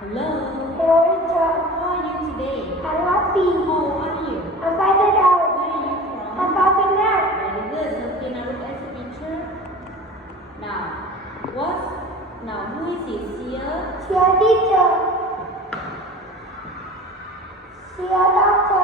Hello. Hello, teacher. How are you today? I'm happy. How old are you? I'm 5 years old. Where are you I'm from? 5 years old. Very good. So can I look at the picture? Now, who is it here? She a teacher. She a doctor.